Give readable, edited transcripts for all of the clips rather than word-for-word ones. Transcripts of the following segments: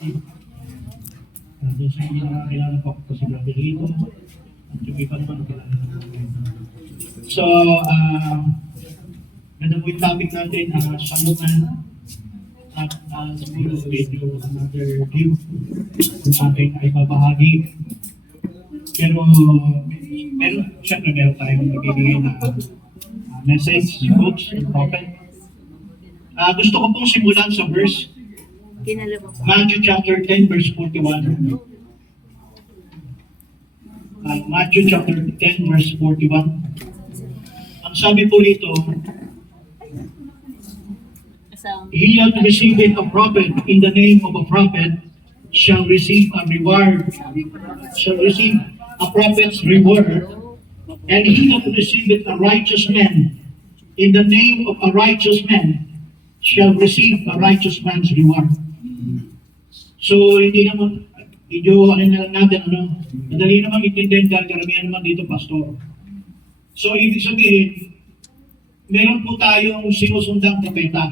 Doon sa mga nakakilala po ako sa Brother Lito at yung iba naman kilala na po. So, ganda po yung topic natin, Sanuman at siguro medyo another view kung atin ay babahagi. Pero siyempre meron tayong magbibigay na message, coach, and prophet. Gusto ko pong simulan sa verse Matthew chapter 10 verse 41. Matthew chapter 10 verse 41. Ang sabi po rito, he that receiveth a prophet in the name of a prophet shall receive a reward, shall receive a prophet's reward, and he that receiveth a righteous man in the name of a righteous man shall receive a righteous man's reward. So, hindi naman, medyo ano na lang natin, madali naman itindihan dahil karamihan naman dito, pastor. So, ibig sabihin, meron po tayong sinusundang propeta.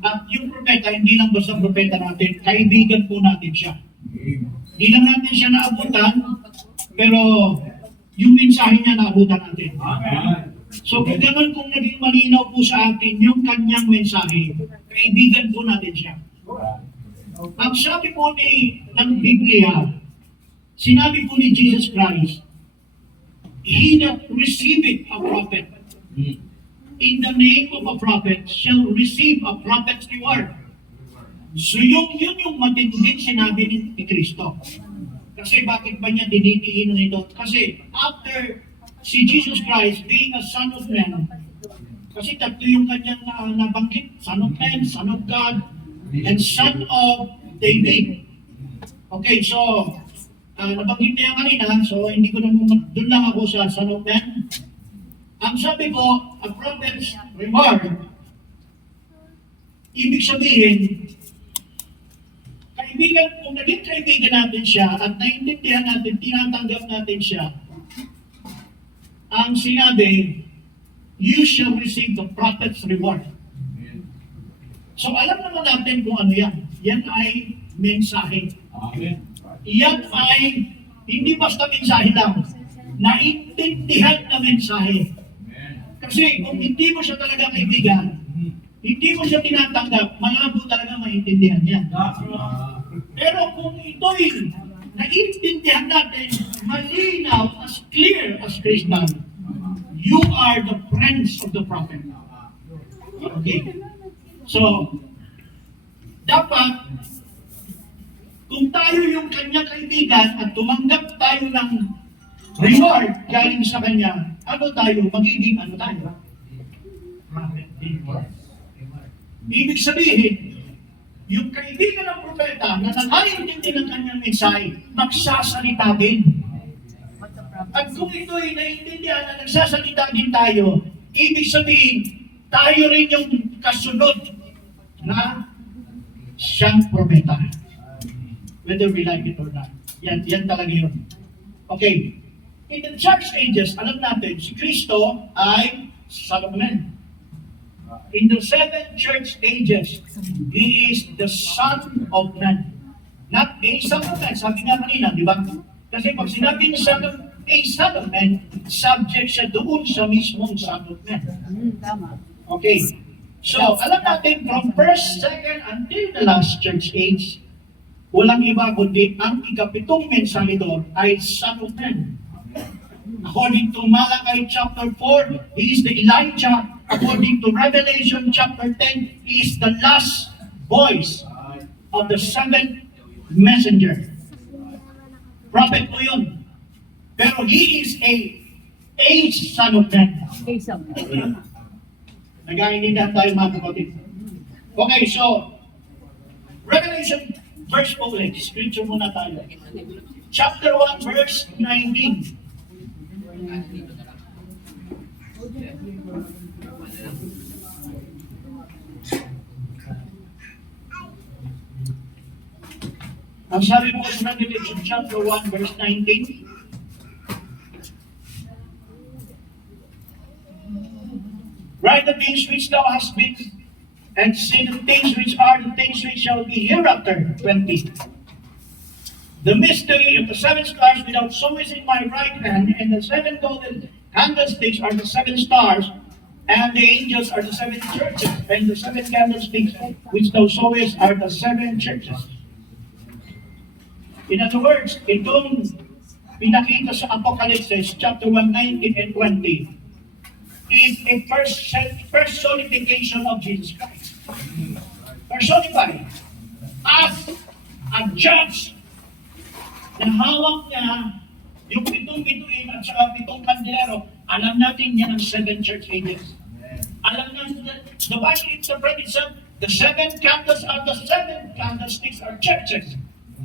At yung propeta, hindi lang basta propeta natin, kaibigan po natin siya. Hindi lang natin siya naabutan, pero yung mensahe niya naabutan natin. So kung ganun, kung naging malinaw po sa atin yung kanyang mensahe, kaibigan po natin siya. Ang sabi po ng Biblia, sinabi po ni Jesus Christ, he that receiveth a prophet in the name of a prophet shall receive a prophet's reward. So yun yung matinding sinabi ni Kristo. Kasi bakit ba niya dinitiin nito? Kasi after si Jesus Christ being a Son of Man, kasi tatlo yung kanyang nabanggit, Son of Man, Son of God, and Son of David. Okay, so nabanggit niya kanina, so hindi ko doon lang ako sa Son of Man. Ang sabi ko, a prophet's reward, ibig sabihin, kaibigan, kung naging kaibigan natin siya at naiintindihan natin, tinatanggap natin siya, ang sinabi, you shall receive the prophet's reward. So alam naman natin kung ano yan. Yan ay mensahe. Yan ay hindi basta mensahe lang. Naintindihan na mensahe. Kasi kung hindi mo siya talaga kaibigan, hindi mo siya tinatanggap, malabo talaga maintindihan yan. Pero kung ito'y naiintindihan natin, malinaw, as clear as crystal, you are the friends of the prophet. Okay. So, dapat, kung tayo yung kanyang kaibigan at tumanggap tayo ng reward galing sa kanya, ano tayo? Magiging ano tayo? Ibig sabihin, yung kaibigan ng propeta na nakaintindi ng kanyang mensahe, magsasalita din. At kung ito'y naiintindihan na nagsasalita din tayo, ibig sabihin, tayo rin yung kasunod na siyang propeta. Whether we like it or not. Yan talaga yun. Okay. In the church ages, alam natin, si Kristo ay Son of Man. In the 7 church ages, He is the Son of Man. Not a Son of Man. Sabi nga kanina, di ba? Kasi pag sinabi niya Son of Man, subject siya doon sa mismong Son of Man. Okay. So, alam natin, from first, second, until the last church age, walang iba kundi ang ikapitong mensahe doon ay Son of Man. According to Malachi chapter 4, he is the Elijah. According to Revelation chapter 10, he is the last voice of the 7th messenger. Prophet po yun. Pero he is a Son of Man. Nag-ainindahan tayo mga kapatid. Okay, so, Revelation verse po ulit. Scripture muna tayo. Chapter 1, verse 19. Ang sabi po sa Revelation chapter 1 verse 19, write the things which thou hast been and see the things which are the things which shall be hereafter. 20. The mystery of the seven stars without so is in my right hand, and the seven golden candlesticks are the seven stars, and the angels are the seven churches, and the seven candlesticks which thou sawest are the seven churches. In other words, itong pinakita sa Apocalypse chapter 1, 19 and 20 is a personification of Jesus Christ. Personified as a judge na hawak niya yung pitong bituin at saka pitong kandilero. Alam natin yan ang seven church ages. Alam natin that the Bible interprets itself, the seven candles are the seven candlesticks are churches.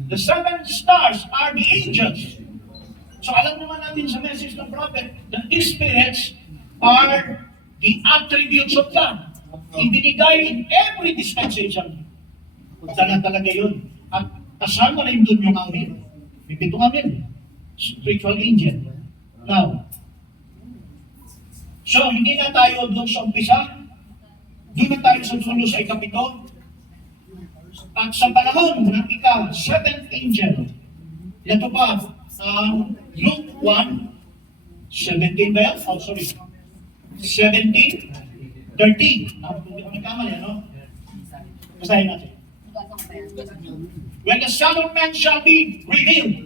The seven stars are the angels. So alam naman natin sa message ng prophet that these spirits are the attributes of God. Ibinigay in every dispensation. Talaga yun. At kasama rin doon yung angel. May pitong angel. Spiritual angel. Now, so hindi na tayo doon sa umpisa. Doon na tayo sa dulo sa ikapito. At sa panahon ng seventh angel, ito pa, Luke 1, 17 ba yan? Oh, sorry. 17, 13. Nagkamali, ano? Basahin natin. When the Son of Man shall be revealed.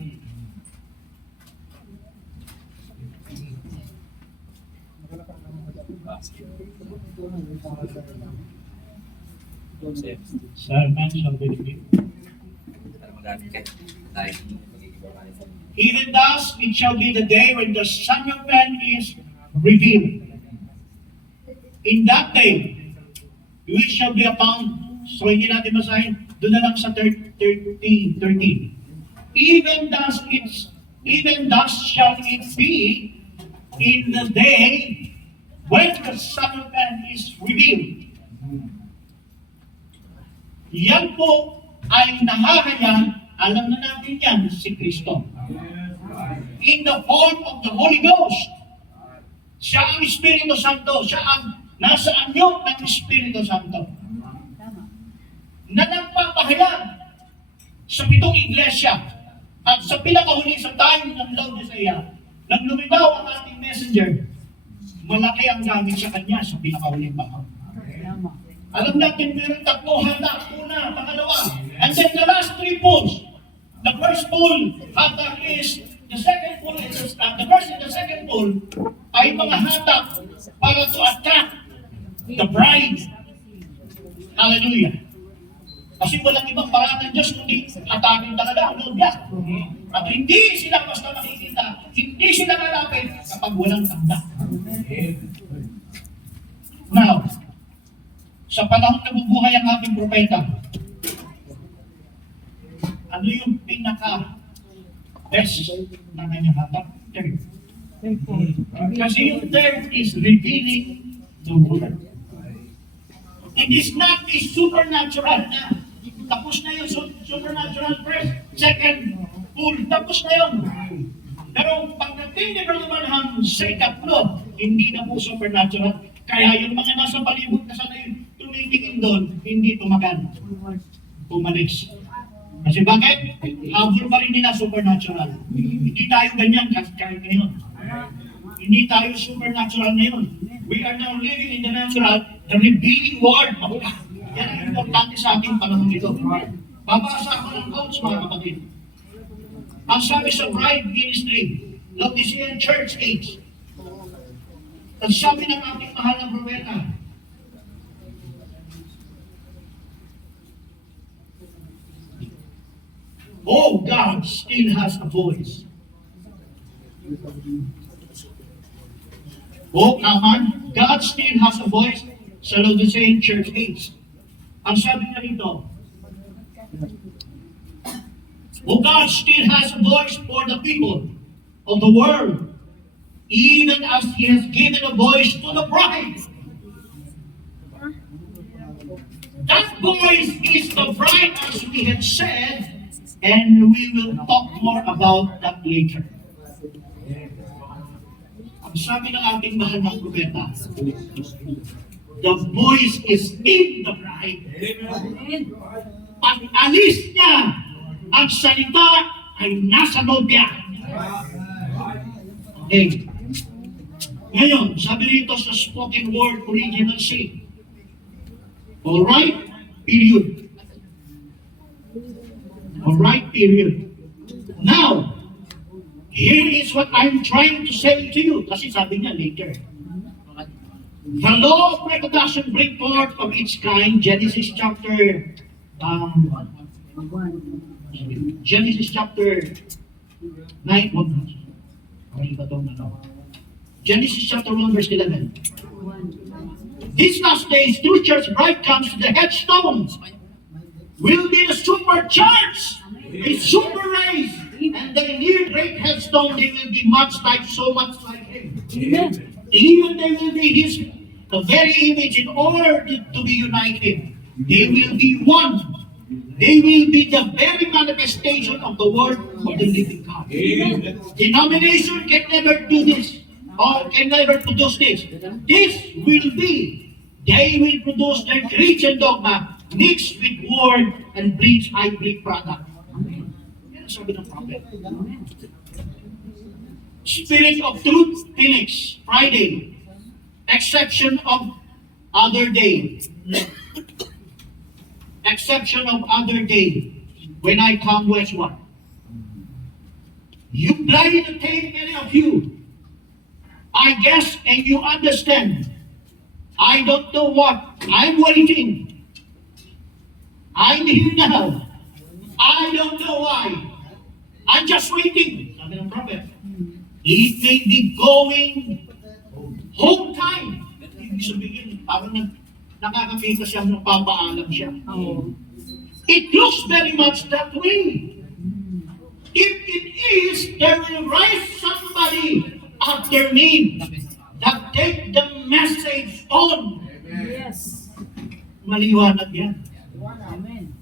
Son of Man shall be revealed. Even thus, it shall be the day when the Son of Man is revealed. In that day, we shall be upon, so hindi natin masahin, doon na lang sa 13. Even thus shall it be in the day when the Son of Man is revealed. Yan po ay nahahayag, alam na natin yan, si Kristo. In the form of the Holy Ghost. Siya ang Espiritu Santo. Siya ang nasa anyo ng Espiritu Santo. Na nagpapahayag sa pitong iglesia at sa pinakahuli sa time ng Laodicea, nang lumitaw ang ating messenger, malaki ang gamit sa kanya sa pinakahuling panahon. Alam natin, meron tatlo hatak, una, pangalawa, and then the last three pools. The first pool, hatak is, the second pool is, the first and the second pool ay mga hatak para to attack the bride. Hallelujah. Kasi walang ibang paraan ng Diyos kundi atakin talaga ang Lord. At hindi sila basta makikita, hindi sila lalapit kapag walang tanda. Now, sa panahon na bubuhay ang ating propeta, ano yung pinaka-best na kanyang hatak? Third. Kasi yung third is revealing the word. It is not a supernatural na tapos na yung supernatural first, second, full, tapos na yun. Pero pagdating ni Brother Branham sa ikatlo, hindi na po supernatural. Kaya yung mga nasa palibot na sana yung tumitingin doon, hindi tumagan. Umalis. Kasi bakit? Habol pa rin nila supernatural. Hindi tayo ganyan kahit ngayon. Hindi tayo supernatural ngayon. We are now living in the natural, the revealing word of God. Yan ang importante sa ating panahon ito. Babasa ako ng quotes, mga kapatid. Ang sabi sa Bride Ministry, Laodicean Church Age, ang sabi ng ating mahal na propeta, oh, God still has a voice. Oh, aman, God still has a voice sa Laodicean Church Age. Ang sabi nga rito, oh, God still has a voice for the people of the world, even as He has given a voice to the bride. That voice is the bride, as we have said, and we will talk more about that later. Ang sabi ng ating mahal na propeta, The voice is in the bride. Pag alis niya, ang salita ay nasa nobya. Okay. Ngayon, sabi rito sa spoken word original C. Alright? Period. Alright? Period. Now, here is what I'm trying to say to you. Kasi sabi niya later. The law of reproduction bring forth of its kind, Genesis chapter 9. Genesis chapter 1 verse 11. These last days, through church bride comes the headstones will be the super church, a super race, and they need great headstone. They will be much like, so much like him. Even they will be his the very image in order to be united. They will be one. They will be the very manifestation of the word of the living God. Denomination can never do this or can never produce this. This will be, they will produce their Christian dogma mixed with word and breeds hybrid product. Yan ang sabi ng prophet. Spirit of Truth, Phoenix, Friday. Exception of other day. Exception of other day. When I come, where's what? You blind the tape, many of you. I guess, and you understand. I don't know what. I'm waiting. I'm here now. I don't know why. I'm just waiting. Sabi ng prophet. It may be going whole time. Ibig sabihin, parang nakakakita siya, napapaalam siya. It looks very much that way. If it is, there will rise somebody after me that take the message on. Yes. Maliwanag yan. Amen.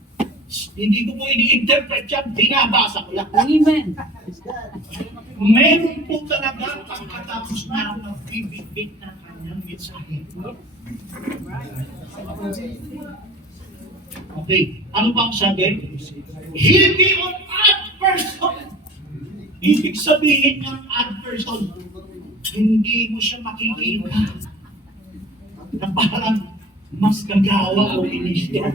Hindi ko po ini-interpret yan, binabasa ko lang. Amen. Meron po talaga pagkatapos na nagbibigit ng kanyang mensahe. Okay, ano bang sabi? He'll be an odd person. Ibig sabihin ng odd person, hindi mo siya makikita na parang mas gagawa o ministro.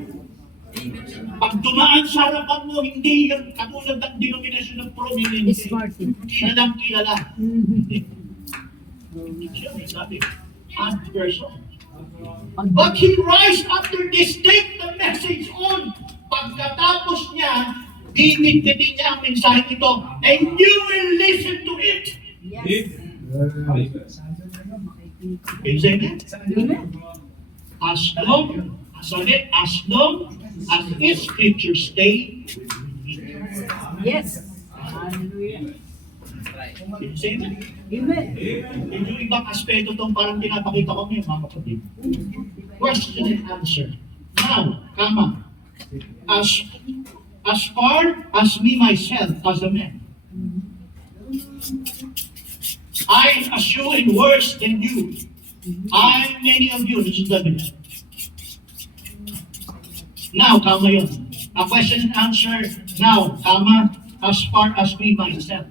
Pag dumaan sa harapan mo, hindi yung katulad ng denominasyon ng prominente. Kilalang kilala. Siya may sabi, odd person. But he rise after this, take the message on. Pagkatapos niya, bibigbitin niya ang mensahe ito, and you will listen to it. Yes. Amen? Amen. As long as his scriptures stay, Yes. Hallelujah. amen? Amen. Yung ibang aspeto itong parang pinapakita ko ngayon, mga kapatid. Question and answer. Now, as far as me myself as a man, I assure in worse than you. I many of you, this is the minute. Now, yun. A question and answer. Now, as far as me myself.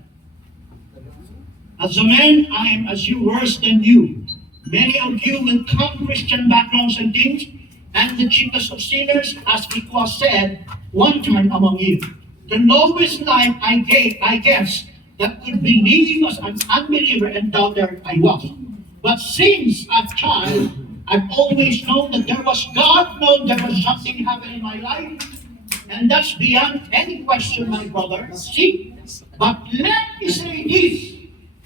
As a man, I am as you worse than you. Many of you will come Christian backgrounds and things, and the chiefest of sinners, as it was said one time among you. The lowest life I guess, that could believe as an unbeliever and doubter I was. But since a child, I've always known that there was God, known there was something happening in my life, and that's beyond any question, my brother. See, but let me say this,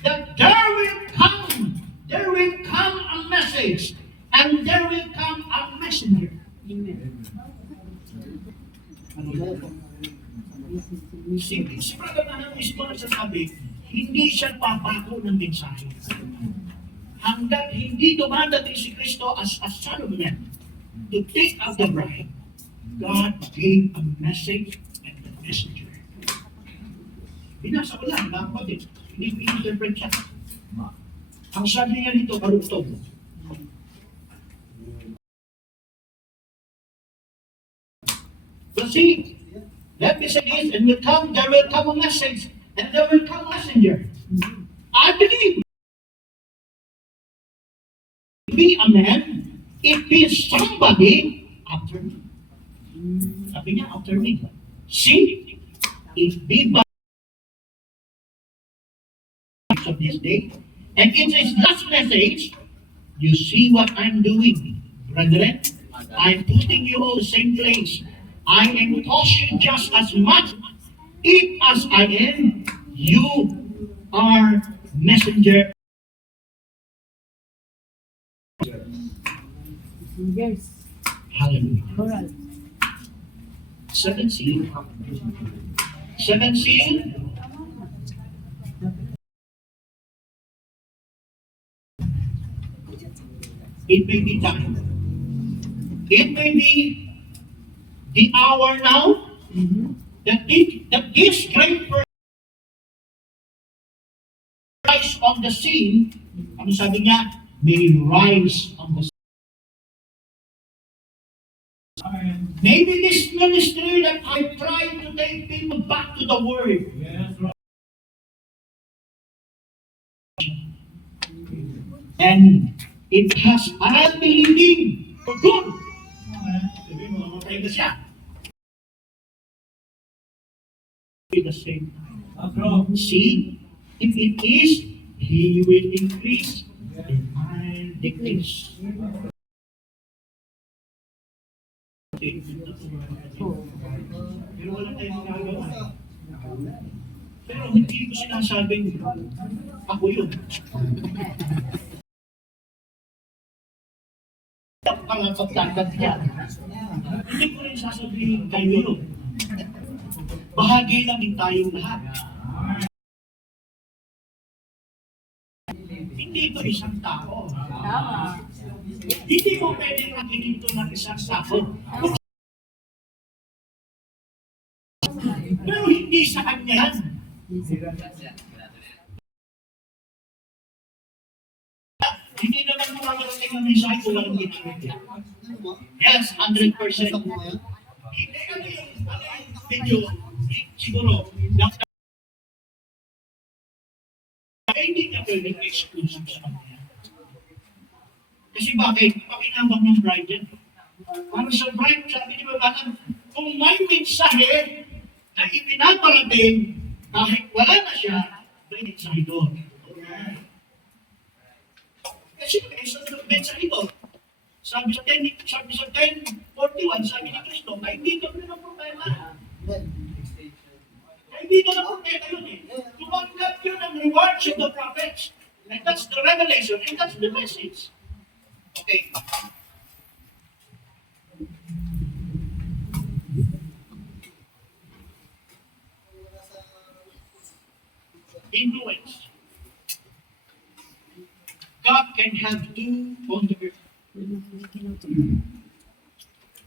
that there will come a message, and there will come a messenger. Amen. Si Brother Manang mismo nagsasabi, hindi siya papako ng mensahe. Hanggat hindi dumadating si Kristo as a son of man to take up the bride, God gave a message and the messenger. Binasa ko lang, mga kapatid. Hindi ko interpret siya. Ang sabi niya dito, karugtog. will see. Let me say this, and there will come a message, and there will come a messenger. I believe be a man, it is somebody after me. Sabi niya, after me. See, it be by of this day, and in this last message, you see what I'm doing, brethren. I'm putting you all the same place. I am cautious just as much. If as I am, you are messenger. Yes. Hallelujah. Correct. Seven seal. Seven seal. It may be time. It may be the hour now that this great person rise on the scene. Ano sabi niya? May rise on the scene. Maybe this ministry that I try to take people back to the Word. And it has, I'm believing for good. Sabi mo, mamatay na siya. At the same time. See, if it is, He will increase and I decrease. Pero wala tayong magagawa. Pero hindi ko sinasabing ako yun. Ang pagtagdag niya. Hindi ko rin sasabihin kayo yun. Bahagi lang din tayong lahat. Hindi ito isang tao. Tama. Hindi mo pwedeng makinig ito ng isang tao. Pero hindi sa kanya yan. Hindi naman makakarating ang mensahe kung walang ginamit yan. Yes, 100%. Hindi ano yung video, siguro, hindi niya pwedeng exclusive sa kanya. Kasi bakit? Pakinabang ng bride yan. Para sa bride, sabi ni Babalan, kung may mensahe na ipinaparating, kahit wala na siya, may mensahe doon. Kasi sa mensahe ito, sabi sa 10:41, sabi ni Kristo, kaibigan ko ng problema. Kaibigan ng problema yun eh. Tumanggap yun ang rewards of the prophets. And that's the revelation, and that's the message. Okay. Influence. God can have two on the earth.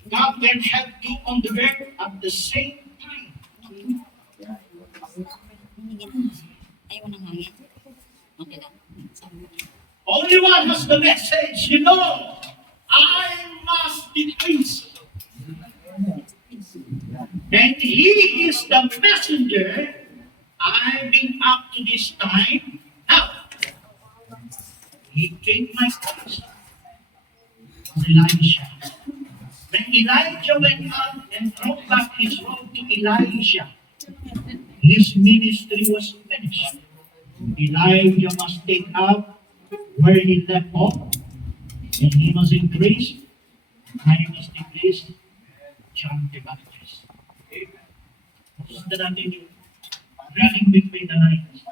God can have two on the earth at the same time. Ayaw ng hangin. Okay lang. Only one has the message. You know, I must decrease. And He is the messenger. I've been up to this time. Now, He came my place. Elijah. When Elijah went out and brought back his robe to Elisha, his ministry was finished. Elijah must take up where he left off, and he must increase, I must decrease. John the Baptist. Sundan natin yung running between the lines.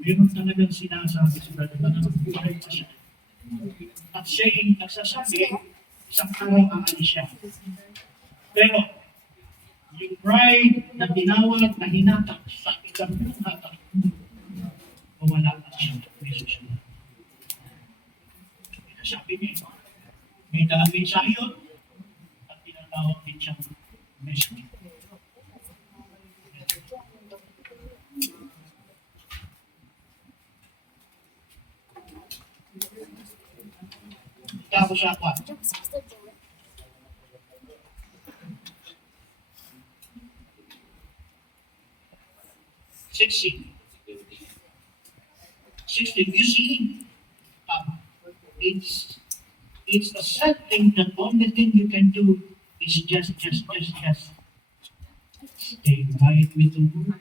Meron talagang sinasabi si Brother na buhay pa siya. At siya yung nagsasabi, isang araw aalis siya. Pero, yung pride na tinawag na hinatak sa isang hinatak, mawala na siya. May susunod. Sabi niya, may dami sa yun at tinatawag din siyang message. Tapos siya pa. 16. 16. You see, it's a sad thing that only thing you can do is just stay right with the word.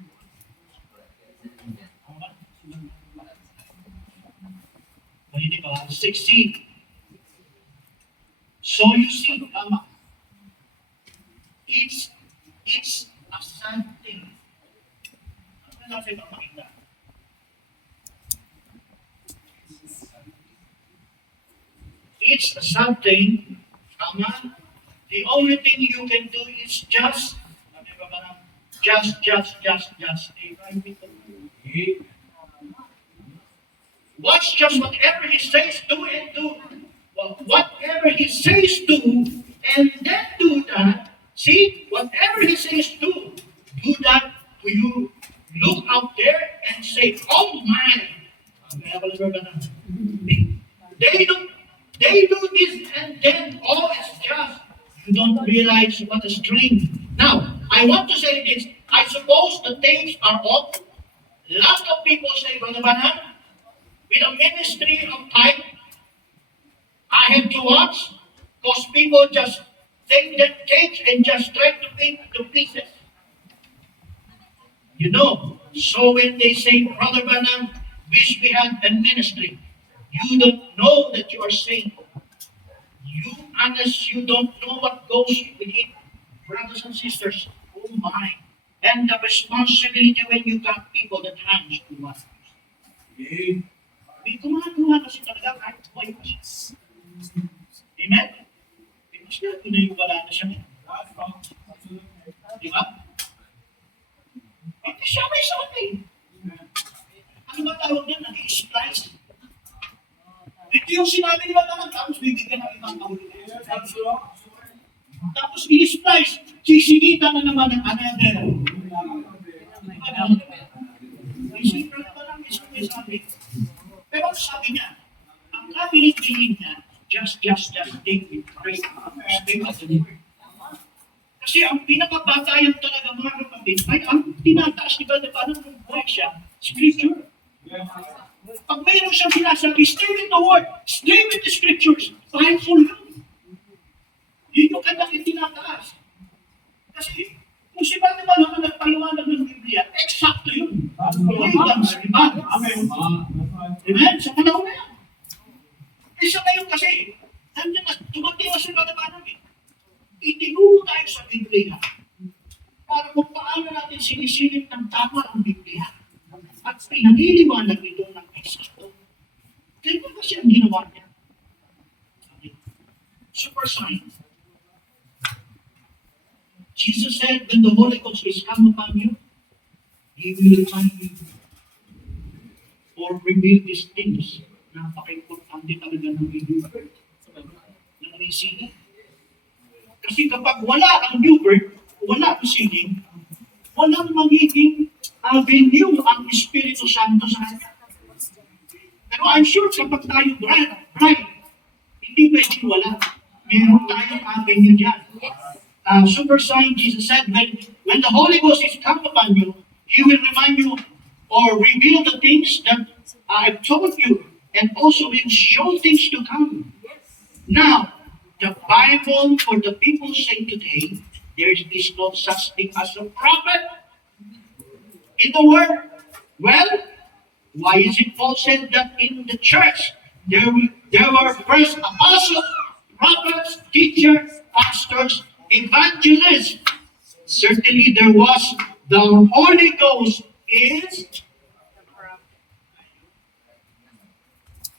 Hindi ba? 16. So you see, it's a sad thing. Ano lang sa makita? It's a sad thing. The only thing you can do is just stay right with the word. Watch just whatever he says, do and do. Well, whatever he says, do, and then do that. See, whatever he says, do that. Do you look out there and say, oh my. They do this and then all is just. You don't realize what a strain. Now, I want to say this. I suppose the tapes are off. Lots of people say, Brother Branham, with a ministry of type, I had to watch because people just take that tapes and just try to make to pieces. You know, so when they say, Brother Branham, wish we had a ministry, you don't know that you are saved. You, unless you don't know what goes with it, brothers and sisters, oh my. And the responsibility when you got people that hands to us. May gumagawa kasi talaga kahit buhay pa siya. Amen? Because na, pinayubala na siya. Di ba? Hindi siya may sabi. Ano ba tawag niya? Nag-i-splice. Ito yung sinabi nila naman, tapos bibigyan ng ibang tawag. Tapos i-splice, sisigita na naman ng another. Isipin na ba lang isang sabi? Pero sabi niya, ang kapilit-pilit niya, just take it, pray, stay with the word. Kasi ang pinakabatayan talaga mga kapatid, ay ang tinataas ni Brother Branham ng buhay siya, scripture. Pag mayroon siyang sinasabi, stay with the word, stay with the scriptures, powerful yun. Yun yung kanyang tinataas. Kasi kung si Brother Branham ang nagpaliwanag ng Biblia, eksakto yun. Hanggang sa iba. Amen. Amen? Sa panahon na yan. Isa ngayon kasi, nandiyan na, tumating na si Brother Branham eh. Itinuro tayo sa Biblia para kung paano natin sinisilip ng tama ang Biblia at pinaniliwanag ito ng eksakto. Kaya ba kasi ang ginawa niya? Super sign. Jesus said, when the Holy Ghost is come upon you, He will find you or reveal these things. Napaka-importante talaga ng new birth. Ng receiving. Kasi kapag wala ang new birth, wala ang receiving, walang magiging avenue ang Espiritu Santo sa kanya. Pero I'm sure kapag tayo bright, hindi pwedeng wala. Meron tayong avenue dyan. Super sign, Jesus said, when the Holy Ghost is come upon you, He will remind you or reveal the things that I've told you and also will show things to come. Now, the Bible for the people say today, there is no such thing as a prophet in the world. Well, why is it Paul said that in the church there were first apostles, prophets, teachers, pastors, evangelists? Certainly there was the Holy Ghost is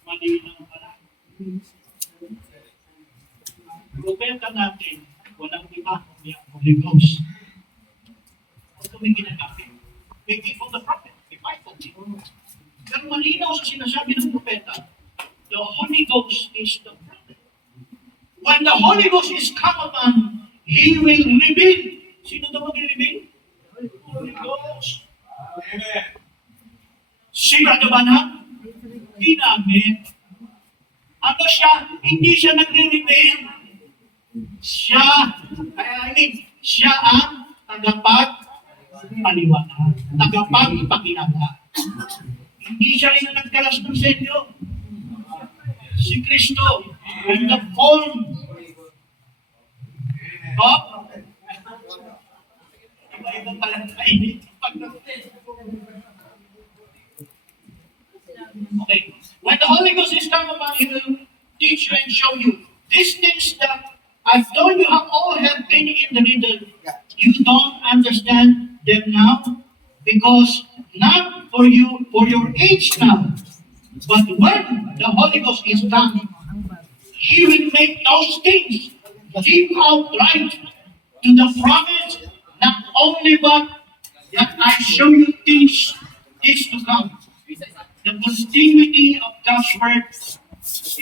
malinaw pala. Propeta natin, walang iba kundi ang Holy Ghost. Ito may ginagamit. May gift of the prophet, may Bible. Pero malinaw sa sinasabi ng propeta, the Holy Ghost is the prophet. When the Holy Ghost is come upon, He will reveal. Sino daw mag-reveal? Holy Ghost. Amen. Si Brother Branham, ginamit. Ano siya? Hindi siya nagre-reveal. Siya ang tagapagsalita. paliwanag, tagapagpakilala. Hindi siya rin ang nagkalas ng selyo. Si Kristo, in the form of iba-iba pala kainit. Okay. When the Holy Ghost is come upon you, He will teach you and show you these things that I've told you have all have been in the riddle. You don't understand them now because not for you, for your age now, but when the Holy Ghost is come, He will make those things give outright to the promise, not only but that I show you things to come. The continuity of God's word.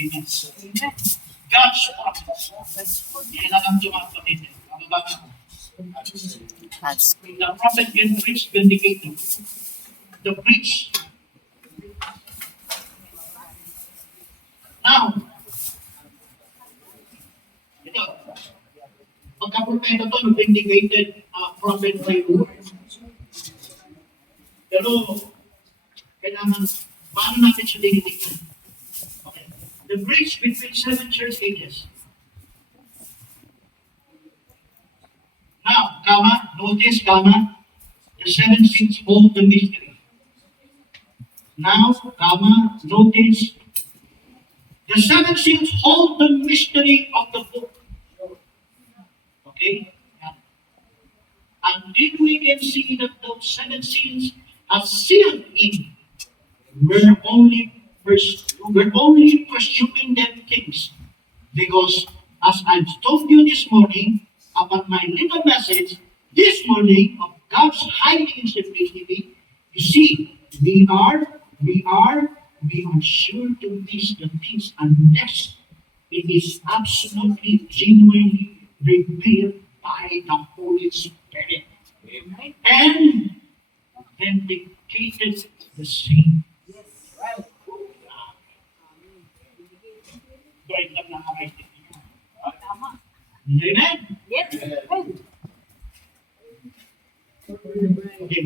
Amen. God's promise. Yan ang tumapatid. The prophet can preach vindicated. The preach. Now, ito, pagka-propeta to, vindicated prophet by word. Pero, kailangan, paano natin siya dinitigan? Okay. The bridge between 7 church ages. Now, notice, the 7 seals hold the mystery. Now, notice, the 7 seals hold the mystery of the book. Okay? Until we can see that those 7 seals are sealed in, we're only pursuing them things. Because, as I've told you this morning, about my little message this morning of God's hiding simplicity, you see, we are sure to miss the things unless it is absolutely genuinely revealed by the Holy Spirit. Amen. And vindicated the same. Right lang nakakaitin. Tama. Amen? Yes. Okay.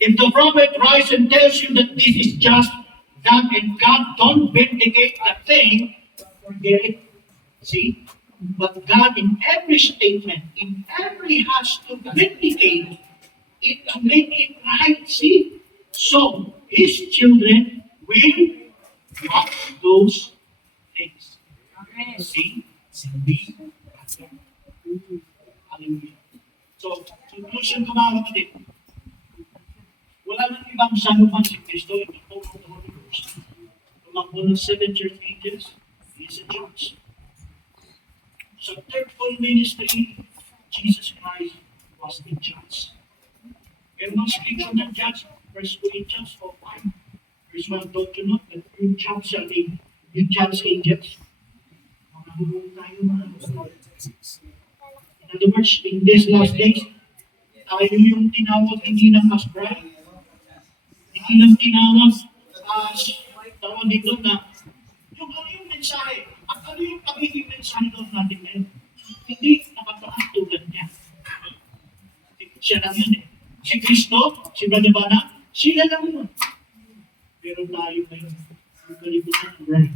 If the prophet rise and tells you that this is just that and God don't vindicate the thing, forget it. See? But God in every statement, in every has to vindicate it to make it right. See? So, His children will not those things. Amen. See? Hindi. Hallelujah. So, conclusion ko mga kapatid, wala nang ibang sanuman si Kristo, ito po ang Holy Ghost. Tumakbo ng 7 church ages, He is a judge. Sa third full ministry, Jesus Christ was the judge. Meron ng scripture ng judge, 1 Corinthians 4:5. Verse 1, don't you know that you judge angels? Makahulong tayo mga kapatid. In other words, in these last days, tayo yung tinawag hindi ng as bride. Hindi lang tinawag as tawag dito na yung ano yung mensahe at ano yung pagiging mensahe doon natin ngayon. Hindi nakapaan tulad niya. Siya lang yun eh. Si Kristo, si Brother Bana, sila lang yun. Pero tayo ngayon, yung kalibutan ng bride.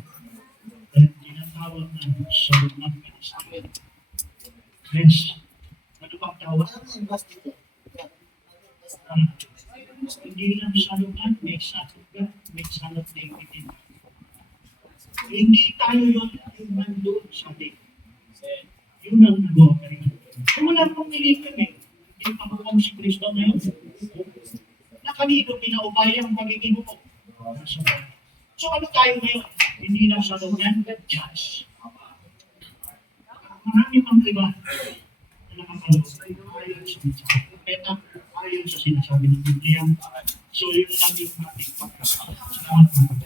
At tinatawag na sa lumang mensahe. Friends, ano pang tawag? Hindi lang salutan, may salot ka, may salot din itin. Hindi tayo yun yung nandun sa atin. Yun ang nagawa ka rin. Kung wala pong nilipan eh, hindi pakuwang si Kristo ngayon. Na kanino pinaubaya ang pagiging mo. So ano tayo ngayon? Hindi lang salutan, but judge. Marami pang iba na nakapaloob ayon sa propeta, ayon sa sinasabi ng Biblia. So yun lang yung ating pagkakasalamat.